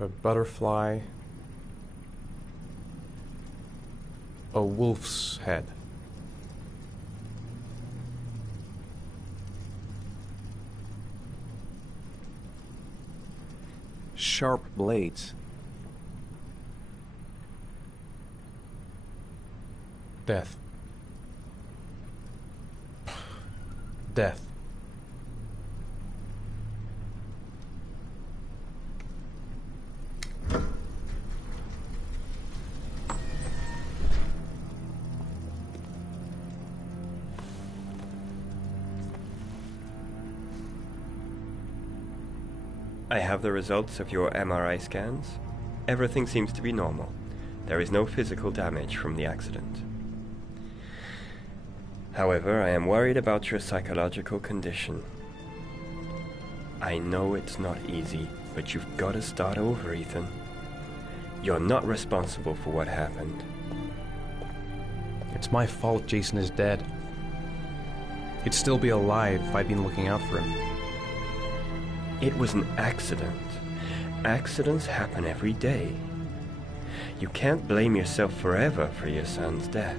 a butterfly, a wolf's head. Sharp blades. Death. Death. I have the results of your MRI scans. Everything seems to be normal. There is no physical damage from the accident. However, I am worried about your psychological condition. I know it's not easy, but you've got to start over, Ethan. You're not responsible for what happened. It's my fault Jason is dead. He'd still be alive if I'd been looking out for him. It was an accident. Accidents happen every day. You can't blame yourself forever for your son's death.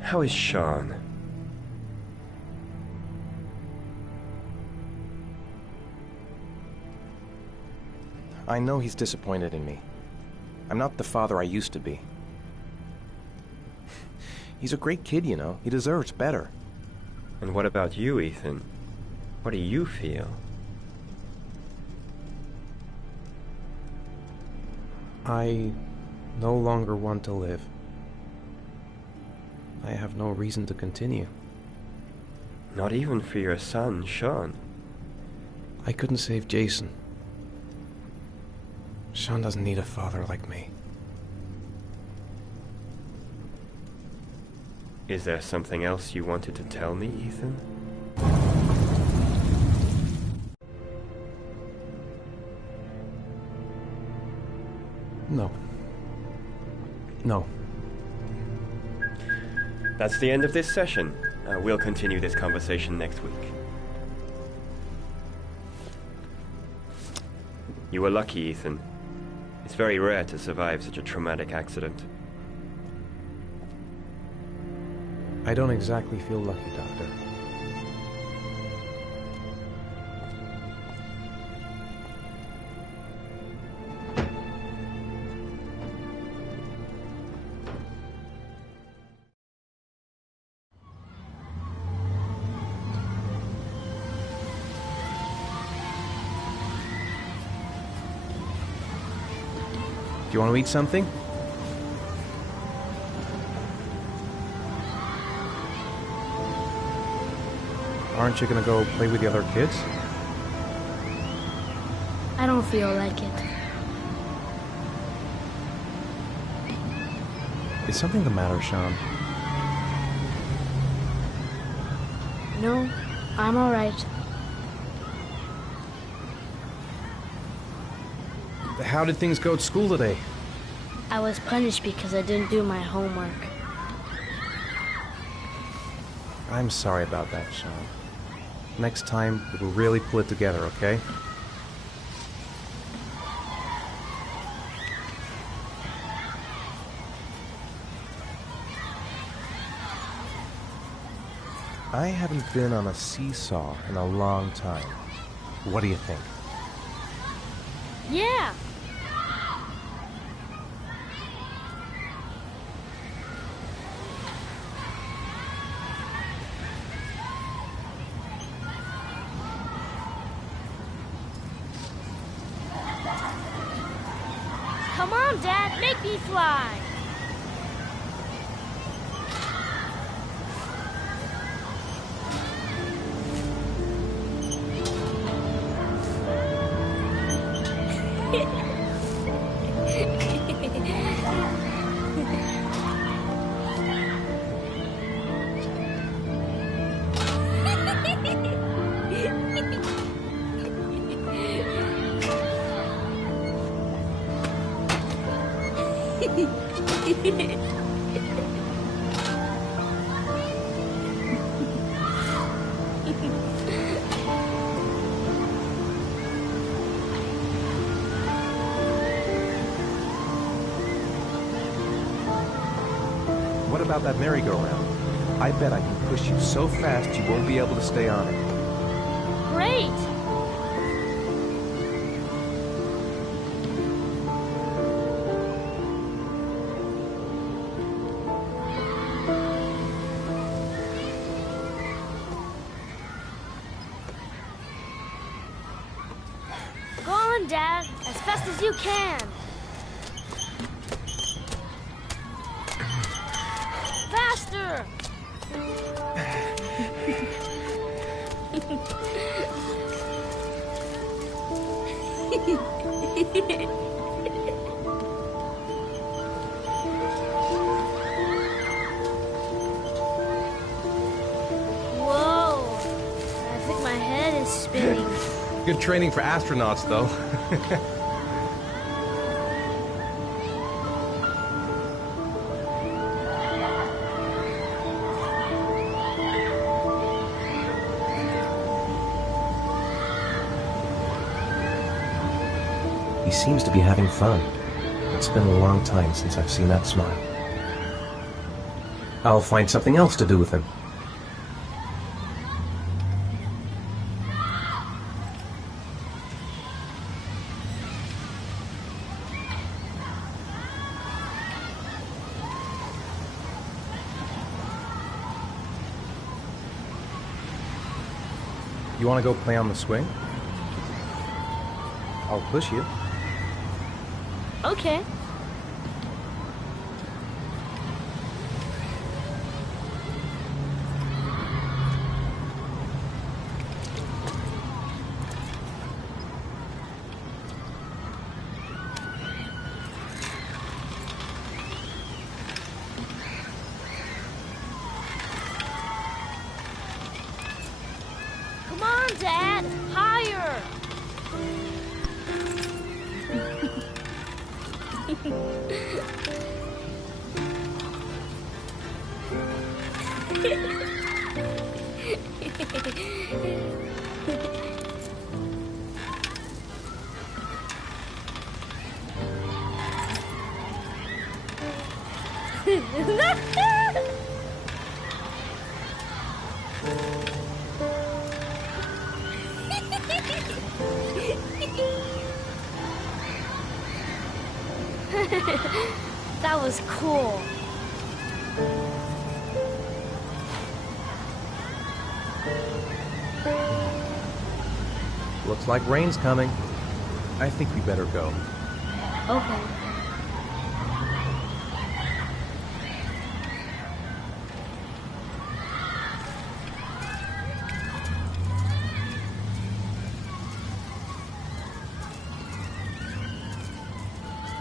How is Sean? I know he's disappointed in me. I'm not the father I used to be. He's a great kid, you know. He deserves better. And what about you, Ethan? What do you feel? I no longer want to live. I have no reason to continue. Not even for your son, Sean. I couldn't save Jason. Sean doesn't need a father like me. Is there something else you wanted to tell me, Ethan? No. No. That's the end of this session. We'll continue this conversation next week. You were lucky, Ethan. It's very rare to survive such a traumatic accident. I don't exactly feel lucky, Doctor. Do you want to eat something? Aren't you gonna go play with the other kids? I don't feel like it. Is something the matter, Sean? No, I'm all right. How did things go at school today? I was punished because I didn't do my homework. I'm sorry about that, Sean. Next time, we'll really pull it together, okay? I haven't been on a seesaw in a long time. What do you think? Yeah! Come on, Dad, make me fly! about that merry-go-round? I bet I can push you so fast you won't be able to stay on it. Great! Go on, Dad, as fast as you can. Faster! Whoa! I think my head is spinning. Good training for astronauts, though. He seems to be having fun. It's been a long time since I've seen that smile. I'll find something else to do with him. You want to go play on the swing? I'll push you. Okay. Come on, Dad! Higher! That was cool. Looks like rain's coming. I think we better go. Okay.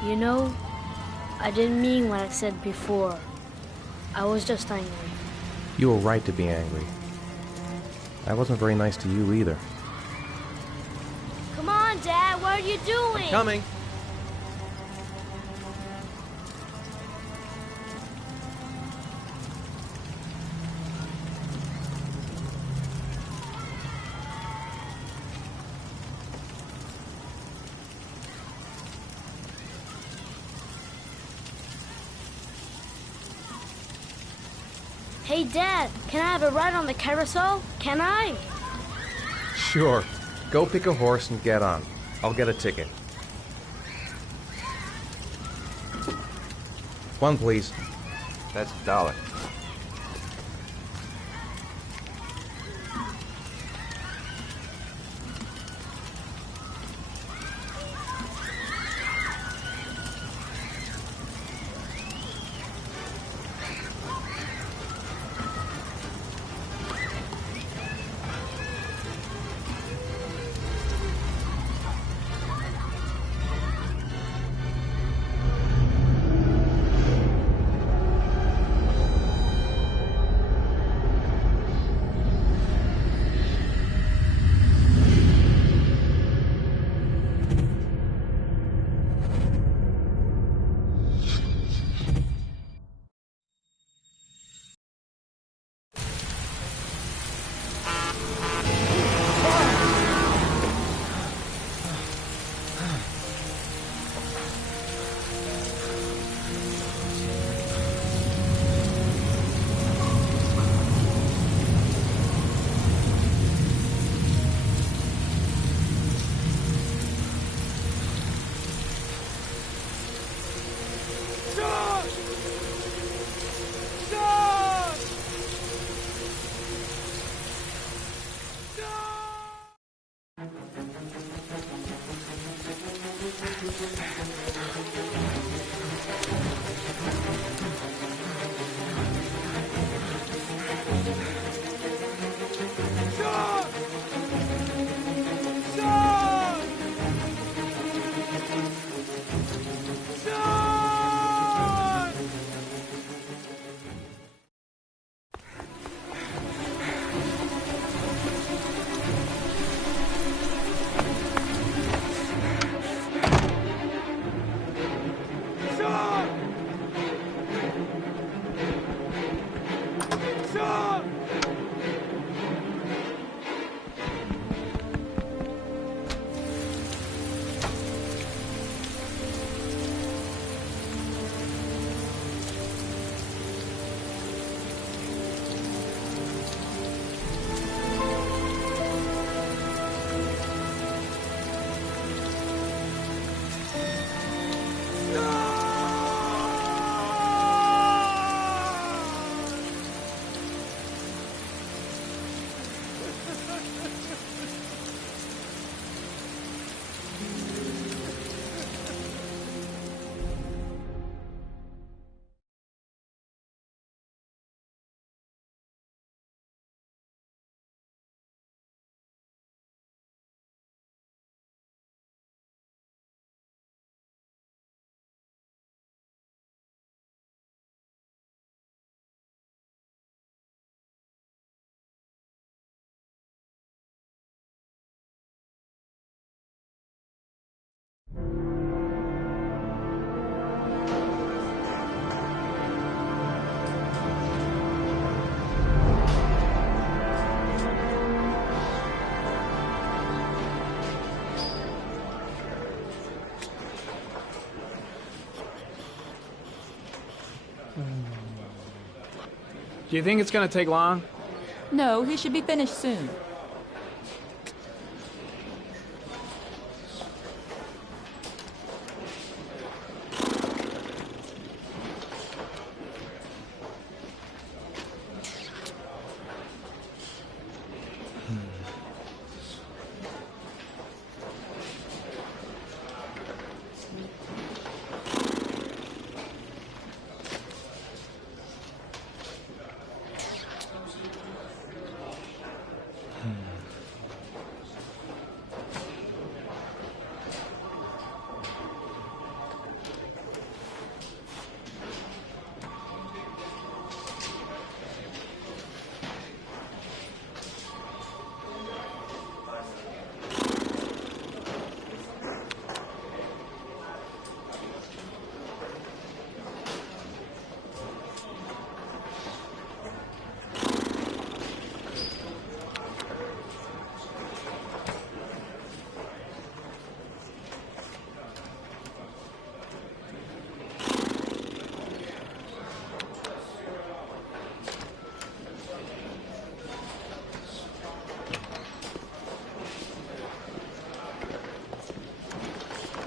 You know, I didn't mean what I said before. I was just angry. You were right to be angry. I wasn't very nice to you either. Come on, Dad, what are you doing? Coming! Hey, Dad, can I have a ride on the carousel? Can I? Sure. Go pick a horse and get on. I'll get a ticket. One, please. That's $1. Do you think it's gonna take long? No, he should be finished soon.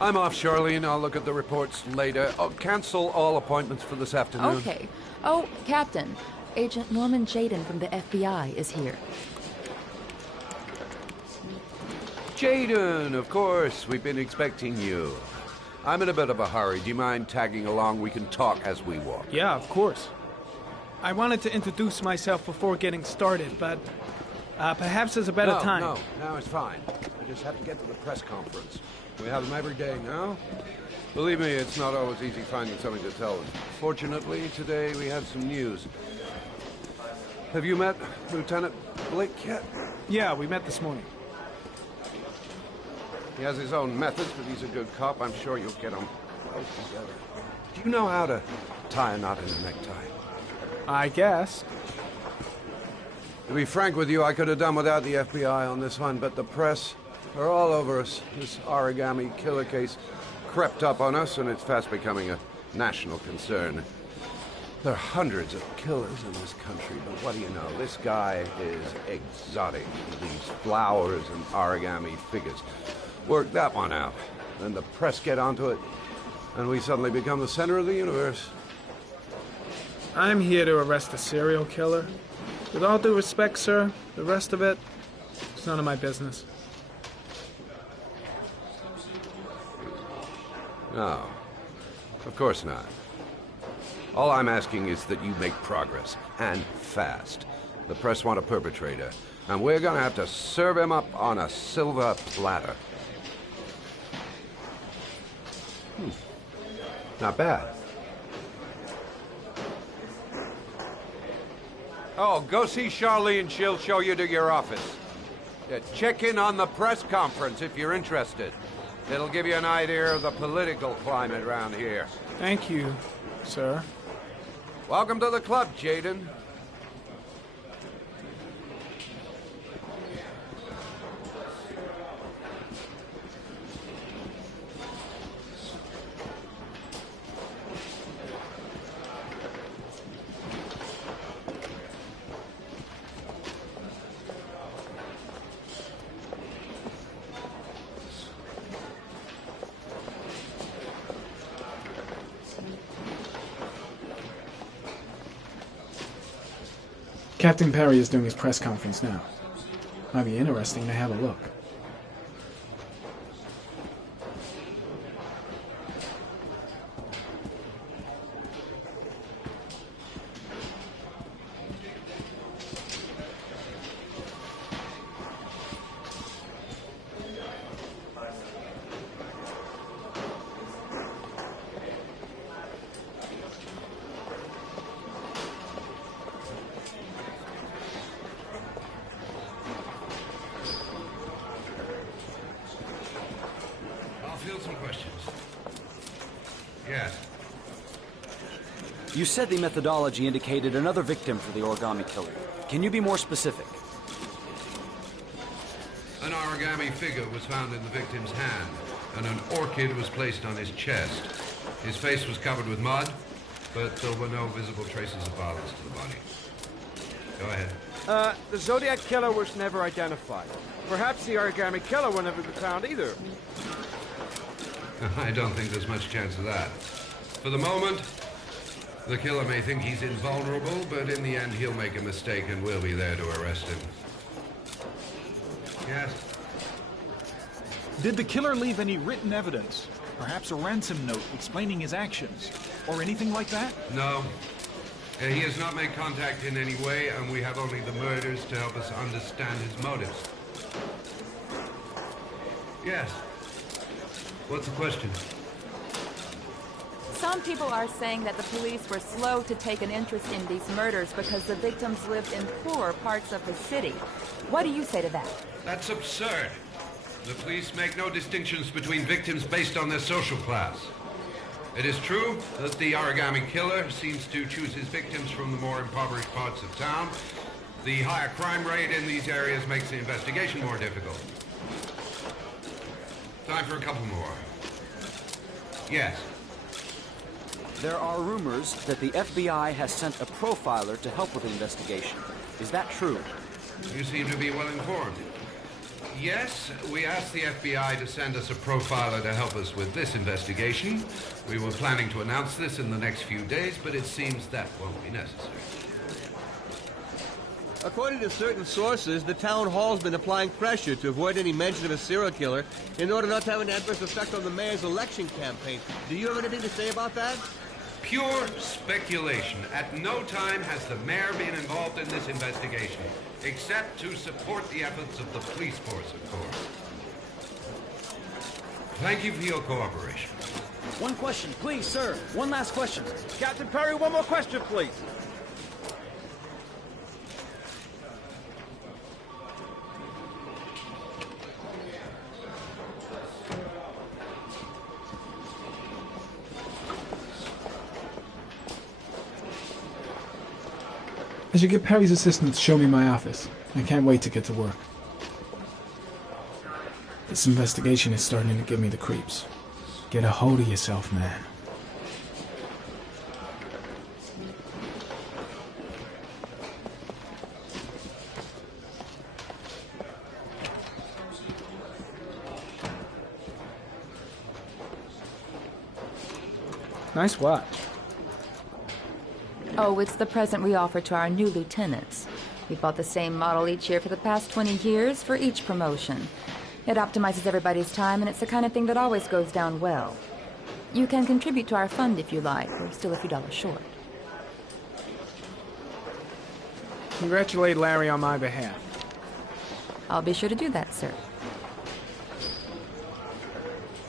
I'm off, Charlene. I'll look at the reports later. Oh, cancel all appointments for this afternoon. Okay. Oh, Captain. Agent Norman Jaden from the FBI is here. Jaden, of course. We've been expecting you. I'm in a bit of a hurry. Do you mind tagging along? We can talk as we walk. Yeah, of course. I wanted to introduce myself before getting started, but perhaps there's a better time. No, it's fine. I just have to get to the press conference. We have them every day now. Believe me, it's not always easy finding something to tell them. Fortunately, today we have some news. Have you met Lieutenant Blake yet? Yeah, we met this morning. He has his own methods, but he's a good cop. I'm sure you'll get him well together. Do you know how to tie a knot in a necktie? I guess. To be frank with you, I could have done without the FBI on this one, but the press are all over us. This origami killer case crept up on us, and it's fast becoming a national concern. There are hundreds of killers in this country, but what do you know? This guy is exotic. He leaves flowers and origami figures. Work that one out. Then the press get onto it, and we suddenly become the center of the universe. I'm here to arrest a serial killer. With all due respect, sir, the rest of it, it's none of my business. No, of course not. All I'm asking is that you make progress, and fast. The press want a perpetrator, and we're gonna have to serve him up on a silver platter. Not bad. Oh, go see Charlie and she'll show you to your office. Check in on the press conference if you're interested. It'll give you an idea of the political climate around here. Thank you, sir. Welcome to the club, Jaden. Captain Perry is doing his press conference now. Might be interesting to have a look. Some questions. Yes. You said the methodology indicated another victim for the origami killer. Can you be more specific? An origami figure was found in the victim's hand, and an orchid was placed on his chest. His face was covered with mud, but there were no visible traces of violence to the body. Go ahead. The Zodiac killer was never identified. Perhaps the origami killer will never be found either. I don't think there's much chance of that. For the moment, the killer may think he's invulnerable, but in the end he'll make a mistake and we'll be there to arrest him. Yes? Did the killer leave any written evidence? Perhaps a ransom note explaining his actions? Or anything like that? No. He has not made contact in any way, and we have only the murders to help us understand his motives. Yes. What's the question? Some people are saying that the police were slow to take an interest in these murders because the victims lived in poorer parts of the city. What do you say to that? That's absurd. The police make no distinctions between victims based on their social class. It is true that the origami killer seems to choose his victims from the more impoverished parts of town. The higher crime rate in these areas makes the investigation more difficult. Time for a couple more. Yes. There are rumors that the FBI has sent a profiler to help with the investigation. Is that true? You seem to be well informed. Yes, we asked the FBI to send us a profiler to help us with this investigation. We were planning to announce this in the next few days, but it seems that won't be necessary. According to certain sources, the town hall's been applying pressure to avoid any mention of a serial killer in order not to have an adverse effect on the mayor's election campaign. Do you have anything to say about that? Pure speculation. At no time has the mayor been involved in this investigation, except to support the efforts of the police force, of course. Thank you for your cooperation. One question, please, sir. One last question. Captain Perry, one more question, please. I should get Perry's assistant to show me my office. I can't wait to get to work. This investigation is starting to give me the creeps. Get a hold of yourself, man. Nice watch. Oh, it's the present we offer to our new lieutenants. We've bought the same model each year for the past 20 years for each promotion. It optimizes everybody's time, and it's the kind of thing that always goes down well. You can contribute to our fund if you like. We're still a few dollars short. Congratulate Larry on my behalf. I'll be sure to do that, sir.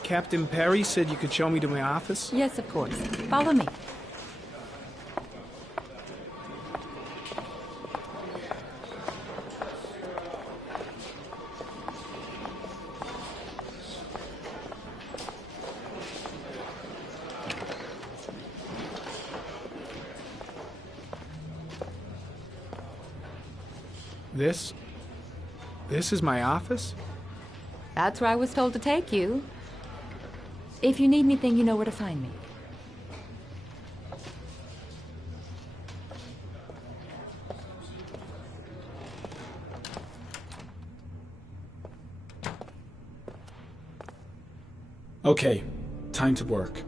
Captain Perry said you could show me to my office? Yes, of course. Follow me. This is my office? That's where I was told to take you. If you need anything, you know where to find me. Okay, time to work.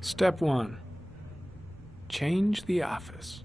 Step 1. Change the office.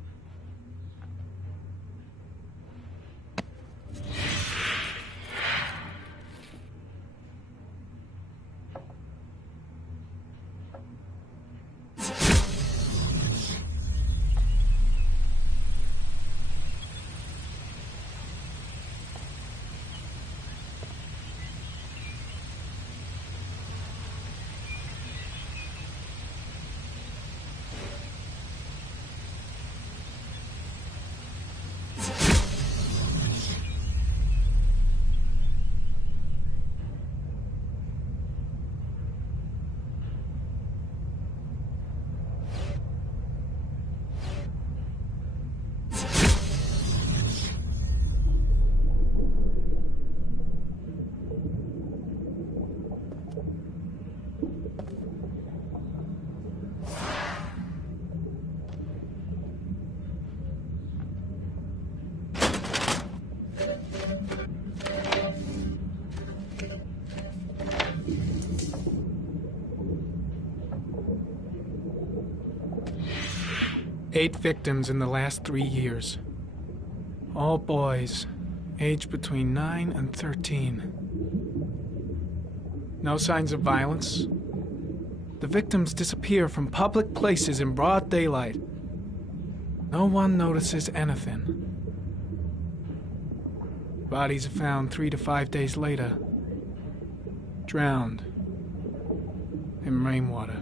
Eight victims in the last 3 years. All boys, aged between 9 and 13. No signs of violence. The victims disappear from public places in broad daylight. No one notices anything. Bodies are found 3 to 5 days later, drowned in rainwater.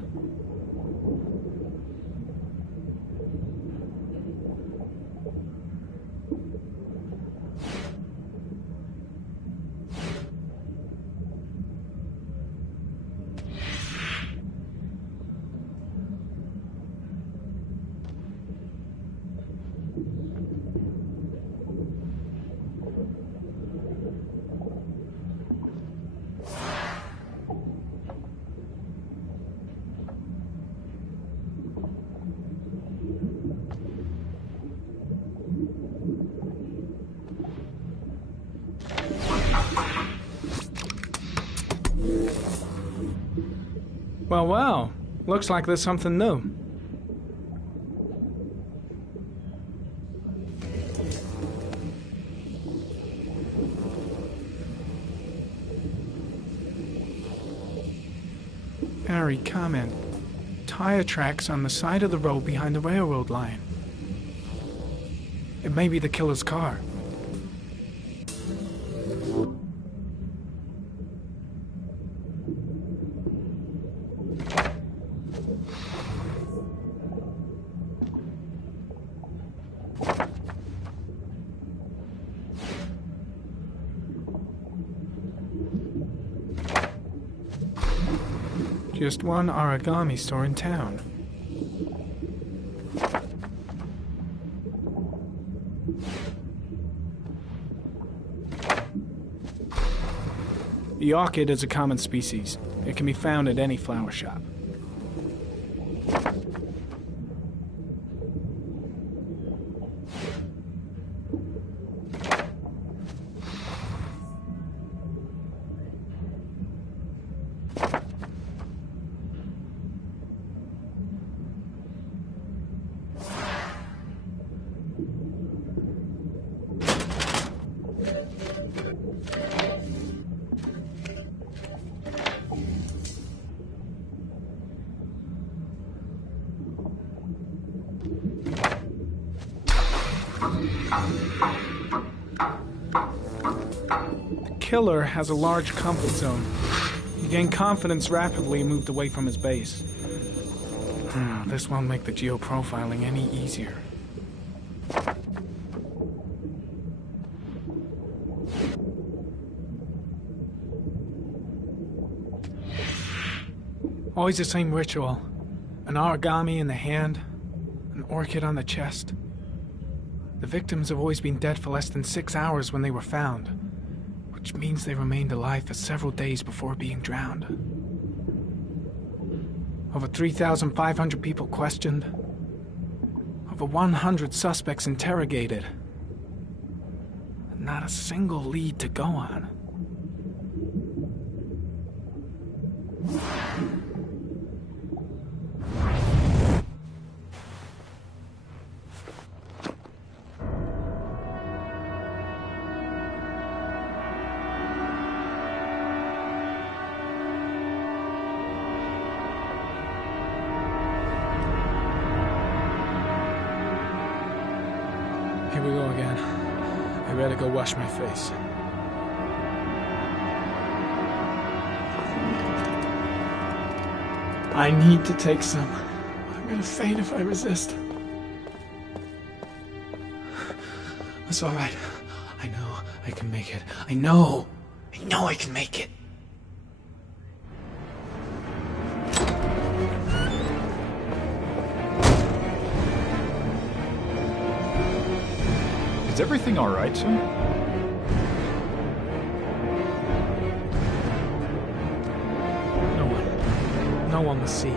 Well, looks like there's something new. Harry, comment. Tire tracks on the side of the road behind the railroad line. It may be the killer's car. Just one origami store in town. The orchid is a common species. It can be found at any flower shop. The killer has a large comfort zone. He gained confidence rapidly and moved away from his base. This won't make the geoprofiling any easier. Always the same ritual. An origami in the hand, an orchid on the chest. The victims have always been dead for less than 6 hours when they were found, which means they remained alive for several days before being drowned. Over 3,500 people questioned. Over 100 suspects interrogated. Not a single lead to go on. Here we go again. I better go wash my face. I need to take some. I'm gonna faint if I resist. It's all right. I know I can make it. I know I can make it. Is everything all right, sir? No one will see.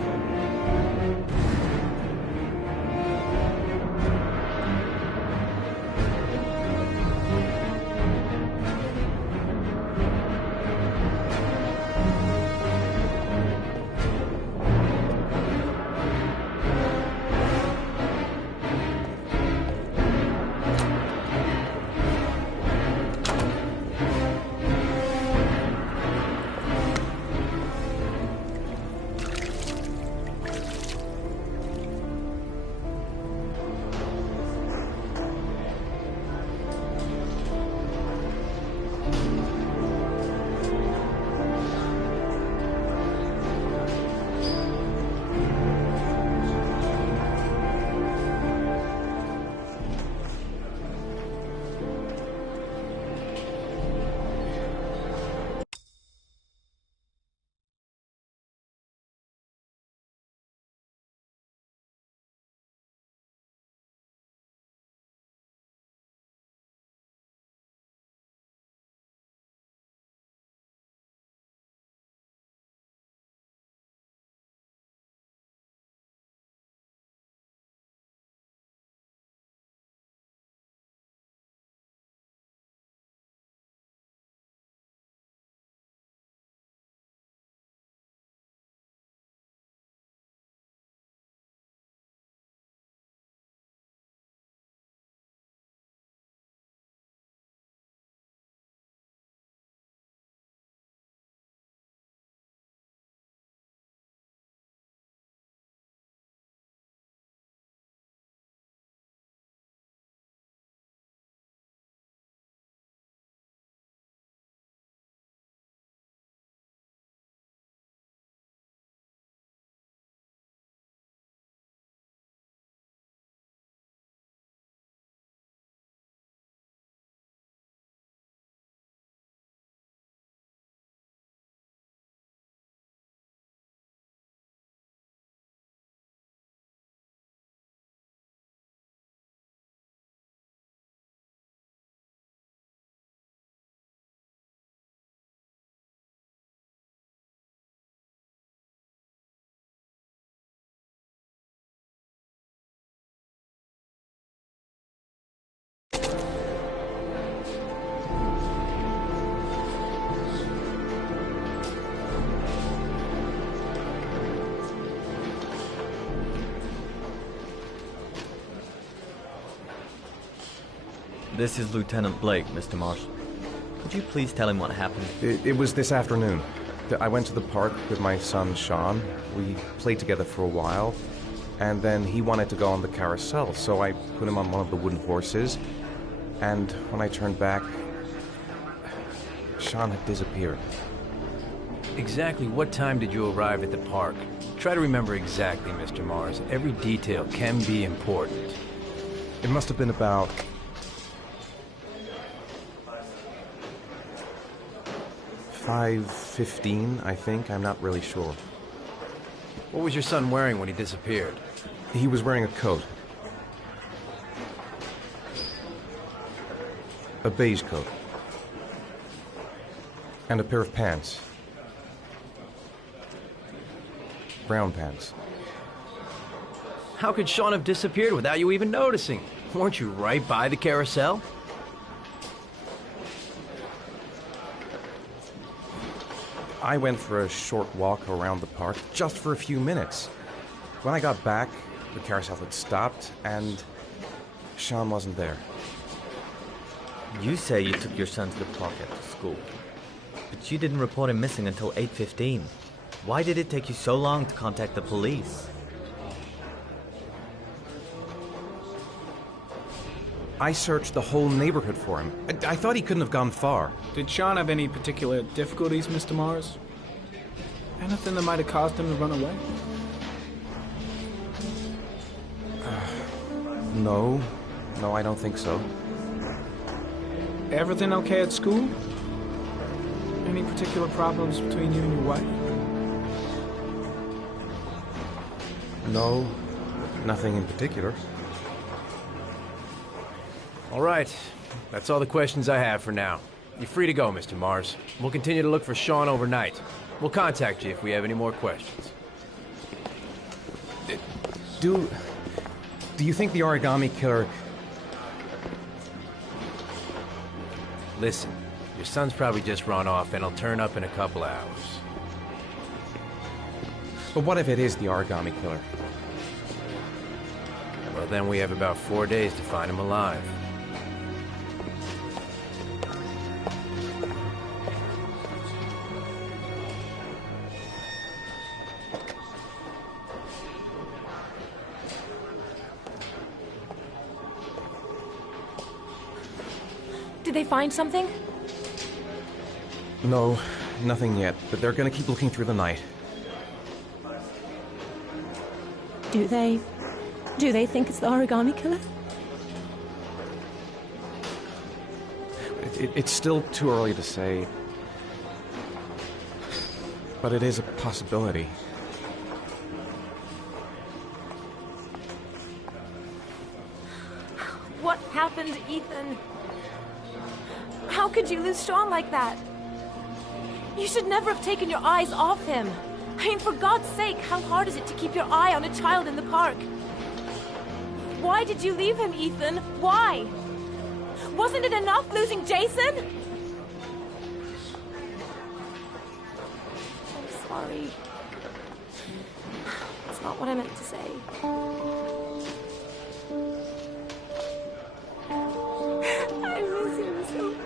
This is Lieutenant Blake, Mr. Mars. Could you please tell him what happened? It was this afternoon. I went to the park with my son, Sean. We played together for a while, and then he wanted to go on the carousel, so I put him on one of the wooden horses, and when I turned back, Sean had disappeared. Exactly what time did you arrive at the park? Try to remember exactly, Mr. Mars. Every detail can be important. It must have been about... $5:15, I think. I'm not really sure. What was your son wearing when he disappeared? He was wearing a coat. A beige coat. And a pair of pants. Brown pants. How could Sean have disappeared without you even noticing? Weren't you right by the carousel? I went for a short walk around the park, just for a few minutes. When I got back, the carousel had stopped, and Sean wasn't there. You say you took your son to the park after school, but you didn't report him missing until 8:15. Why did it take you so long to contact the police? I searched the whole neighborhood for him. I thought he couldn't have gone far. Did Sean have any particular difficulties, Mr. Mars? Anything that might have caused him to run away? No. No, I don't think so. Everything okay at school? Any particular problems between you and your wife? No, nothing in particular. All right. That's all the questions I have for now. You're free to go, Mr. Mars. We'll continue to look for Sean overnight. We'll contact you if we have any more questions. Do you think the origami killer... Listen, your son's probably just run off and he'll turn up in a couple hours. But what if it is the origami killer? Well, then we have about 4 days to find him alive. Did they find something? No, nothing yet, but they're gonna keep looking through the night. Do they? Do they think it's the origami killer? It's still too early to say, but it is a possibility. What happened, Ethan? How could you lose Sean like that? You should never have taken your eyes off him. I mean, for God's sake, how hard is it to keep your eye on a child in the park? Why did you leave him, Ethan? Why? Wasn't it enough losing Jason? I'm sorry. It's not what I meant to say. I miss him so much.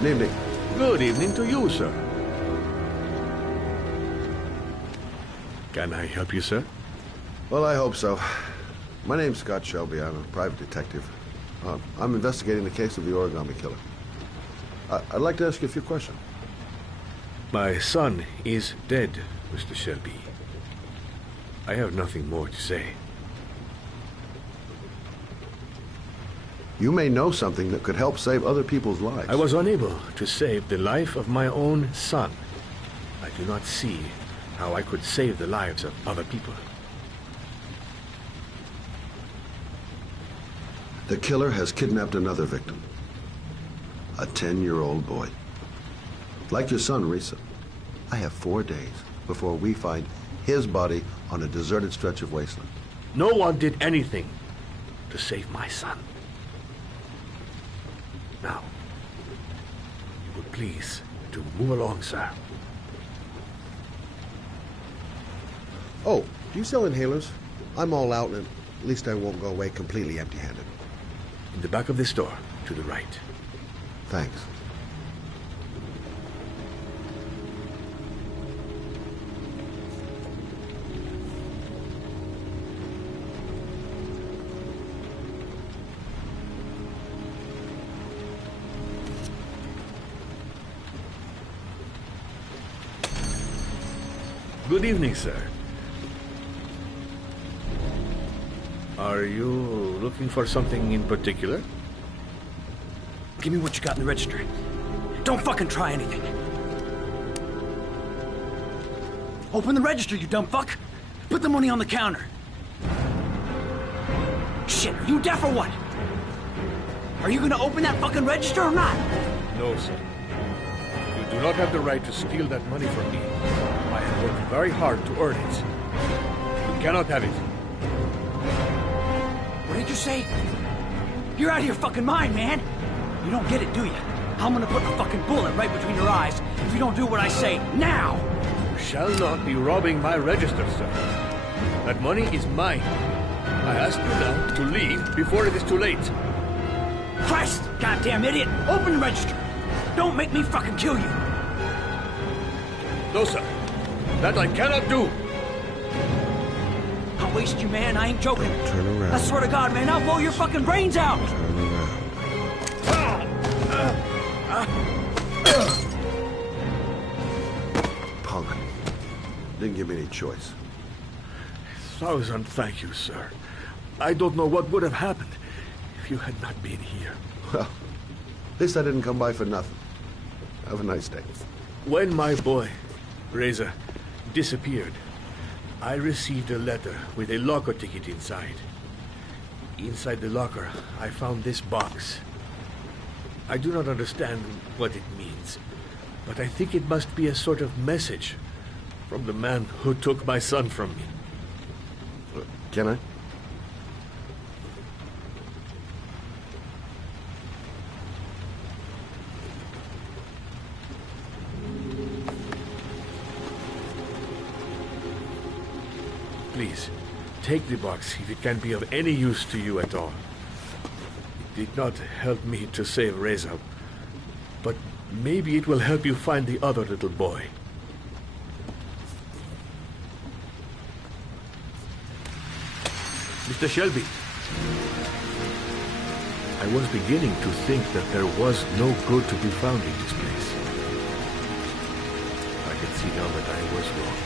Good evening. Good evening to you, sir. Can I help you, sir? Well, I hope so. My name's Scott Shelby. I'm a private detective. I'm investigating the case of the origami killer. I'd like to ask you a few questions. My son is dead, Mr. Shelby. I have nothing more to say. You may know something that could help save other people's lives. I was unable to save the life of my own son. I do not see how I could save the lives of other people. The killer has kidnapped another victim. A 10-year-old boy. Like your son, Risa. I have 4 days before we find his body on a deserted stretch of wasteland. No one did anything to save my son. Now, you would please to move along, sir. Oh, do you sell inhalers? I'm all out, and at least I won't go away completely empty-handed. In the back of this store, to the right. Thanks. Good evening, sir. Are you looking for something in particular? Give me what you got in the register. Don't fucking try anything. Open the register, you dumb fuck. Put the money on the counter. Shit, are you deaf or what? Are you gonna open that fucking register or not? No, sir. You do not have the right to steal that money from me. I have worked very hard to earn it. You cannot have it. What did you say? You're out of your fucking mind, man. You don't get it, do you? I'm gonna put a fucking bullet right between your eyes if you don't do what I say now! You shall not be robbing my register, sir. That money is mine. I ask you now to leave before it is too late. Christ, goddamn idiot! Open the register! Don't make me fucking kill you! No, sir. That I cannot do. I'll waste you, man. I ain't joking. Turn around. I swear to God, man, I'll blow your fucking brains out! Turn around. Punk. Didn't give me any choice. 1,000 thank you, sir. I don't know what would have happened if you had not been here. Well, at least I didn't come by for nothing. Have a nice day. When my boy, Reza, disappeared, I received a letter with a locker ticket inside. Inside the locker, I found this box. I do not understand what it means, but I think it must be a sort of message from the man who took my son from me. Can I? Please, take the box if it can be of any use to you at all. It did not help me to save Reza, but maybe it will help you find the other little boy. Mr. Shelby, I was beginning to think that there was no good to be found in this place. I can see now that I was wrong.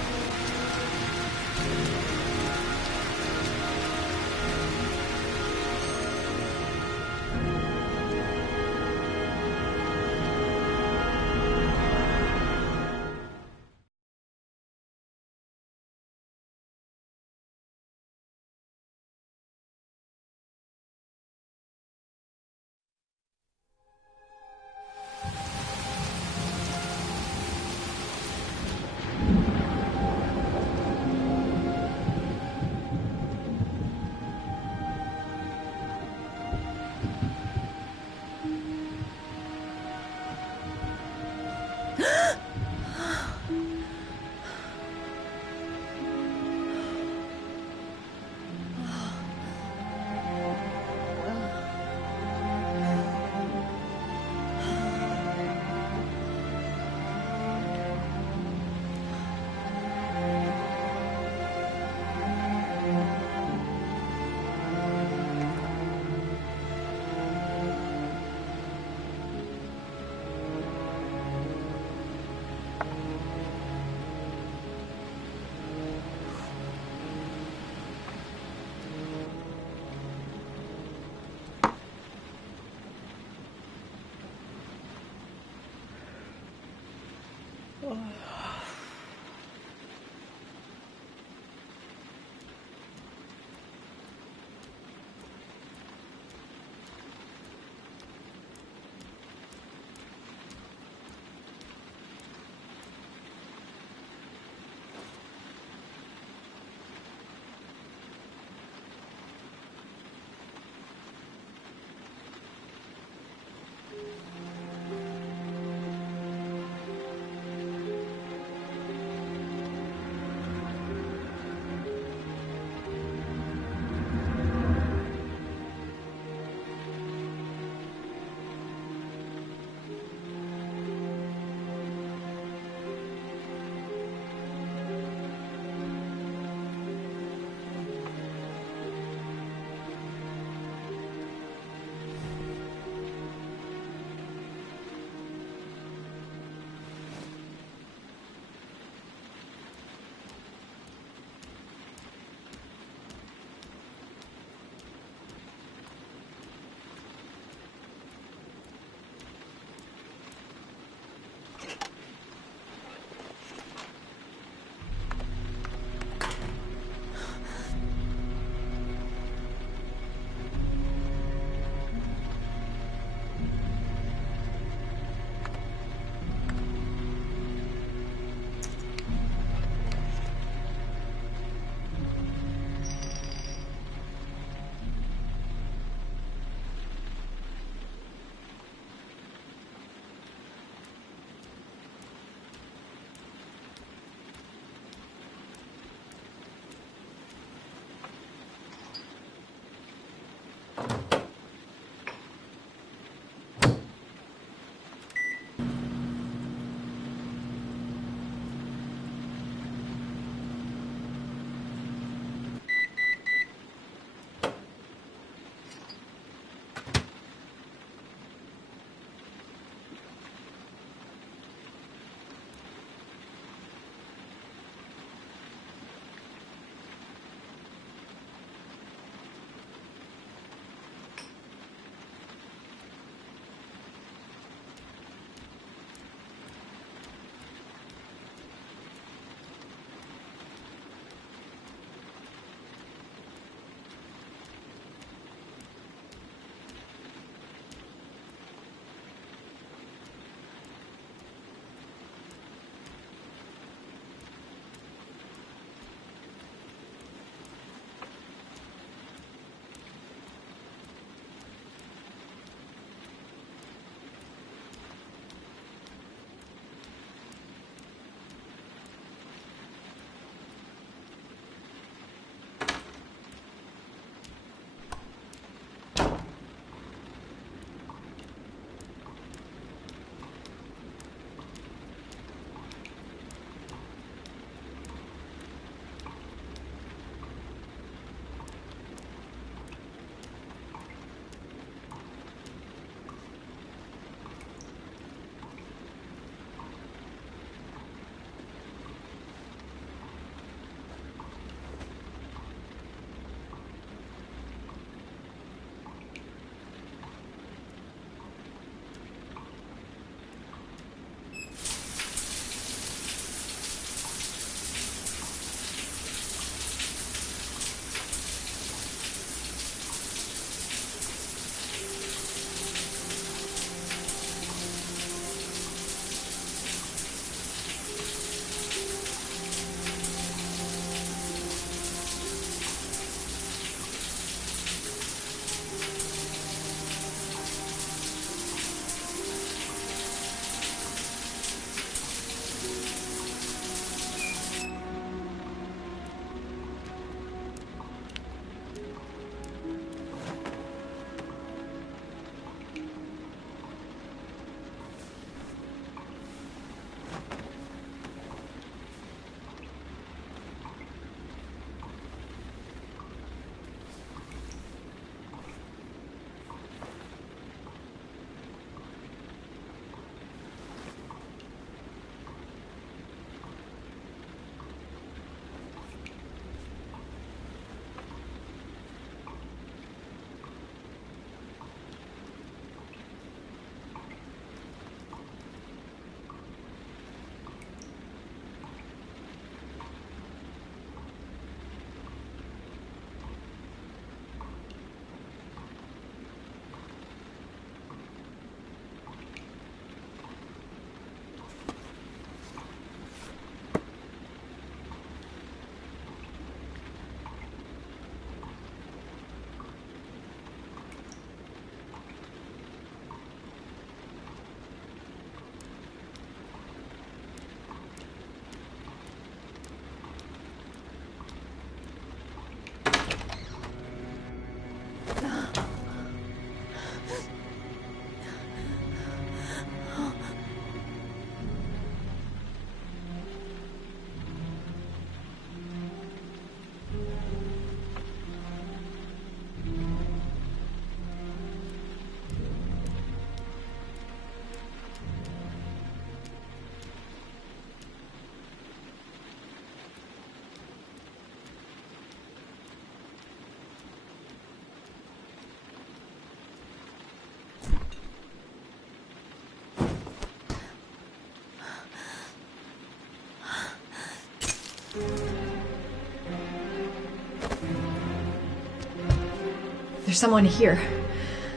There's someone here.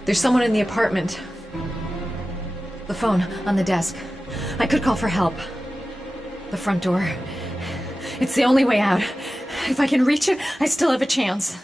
There's someone in the apartment. The phone on the desk. I could call for help. The front door. It's the only way out. If I can reach it, I still have a chance.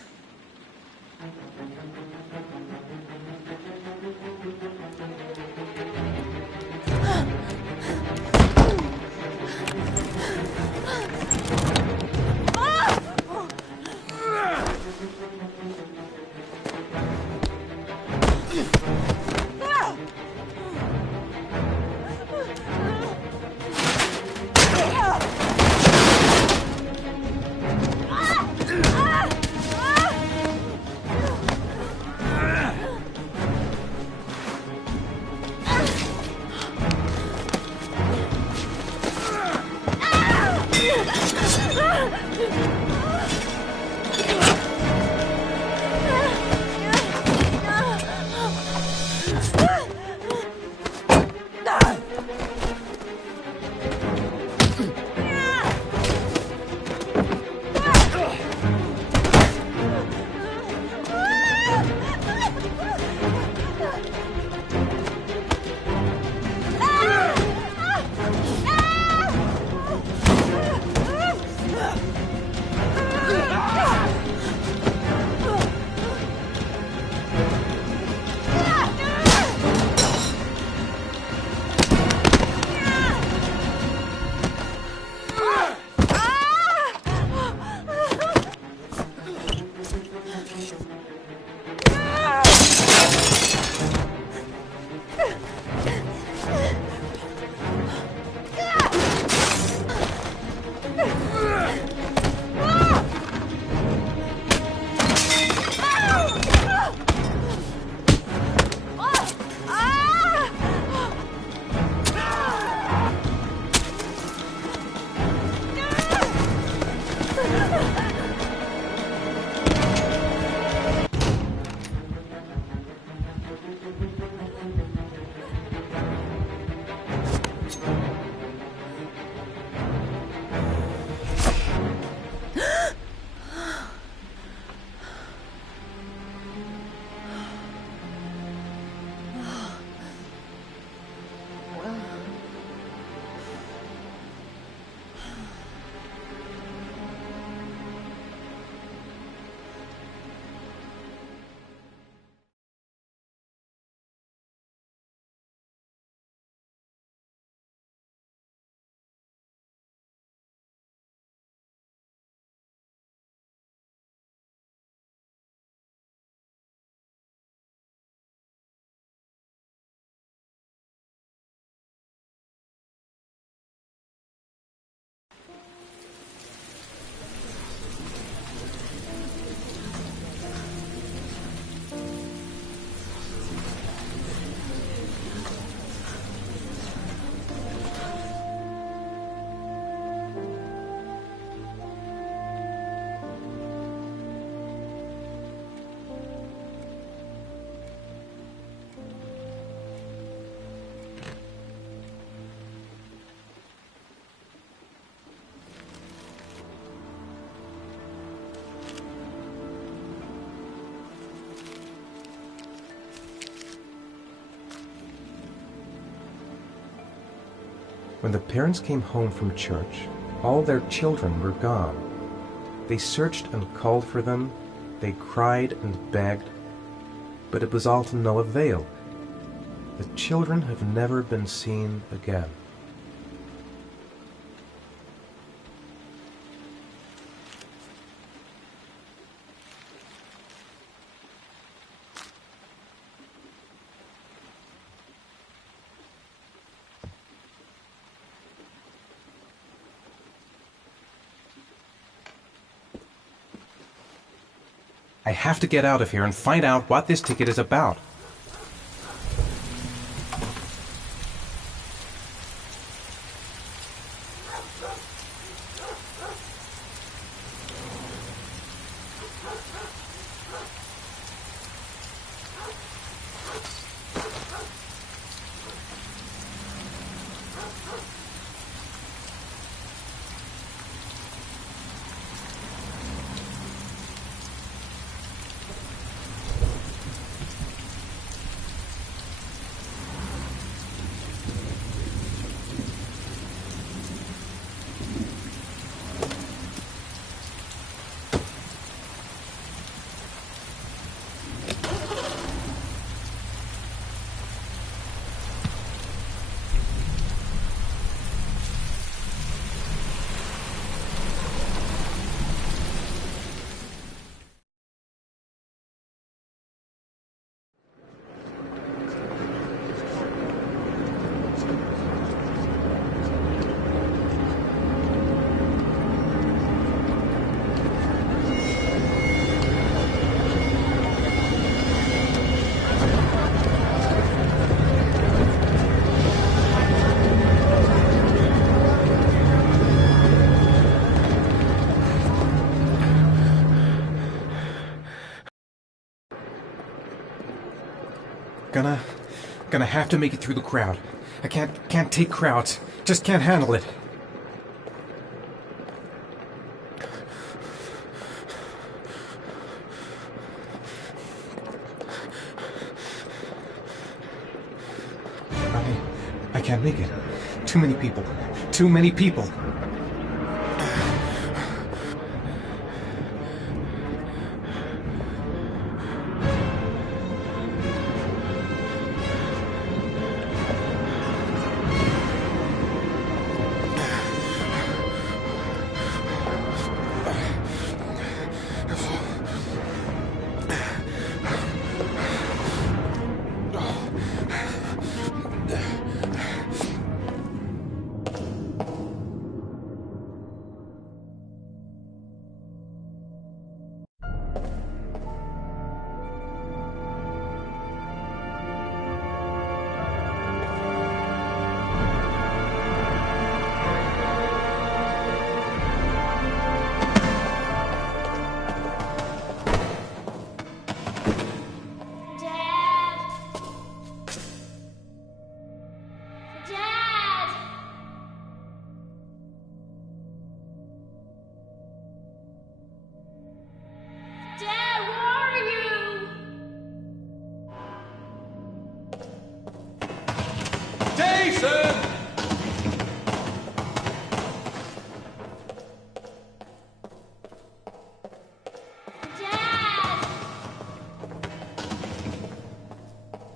When the parents came home from church, all their children were gone. They searched and called for them, they cried and begged, but it was all to no avail. The children have never been seen again. I have to get out of here and find out what this ticket is about. Gonna have to make it through the crowd. I can't take crowds. Just can't handle it. I can't make it. Too many people. Too many people.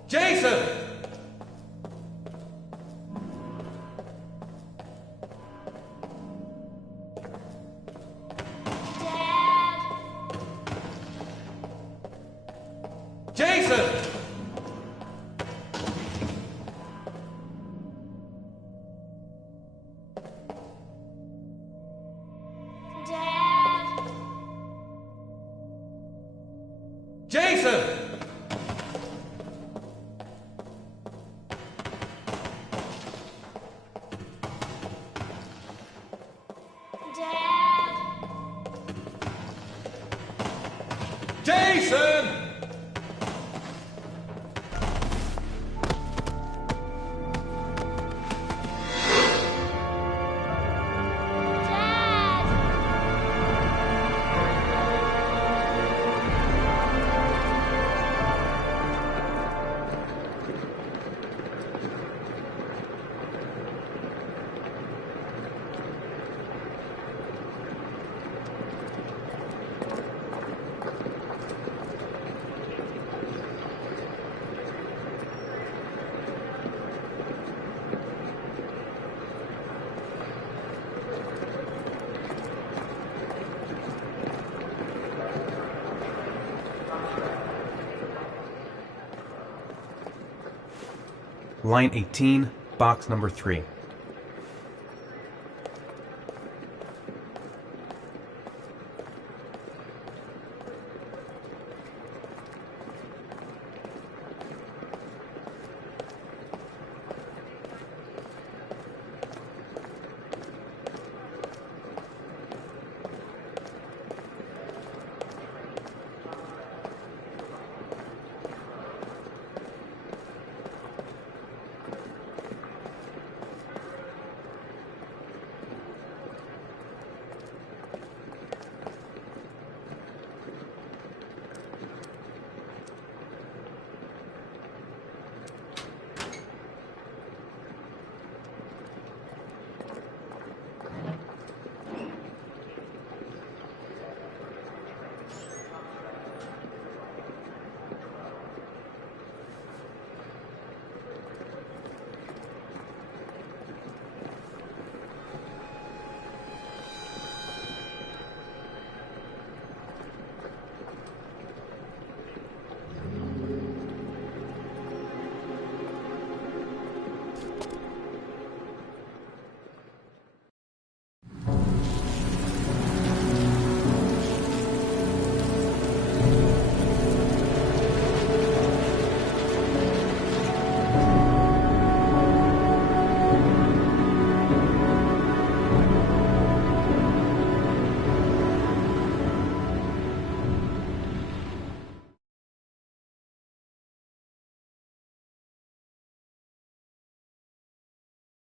Jason! Jason! Dad! Jason! Jason! Line 18, box number 3.